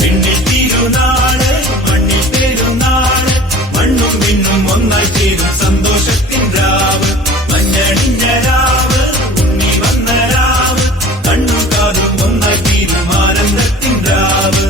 വിണ്ണിൽ തിരുനാള് മണ്ണിൽ പെരുന്നാള് മണ്ണും വിണ്ണും ഒന്നായി ചേരും സന്തോഷത്തിൻ രാവ് മഞ്ഞണിഞ്ഞ രാവ് ഉണ്ണി വന്ന രാവ് കണ്ണും കാതും ഒന്നായി തീരും ആനന്ദത്തിൻ രാവ്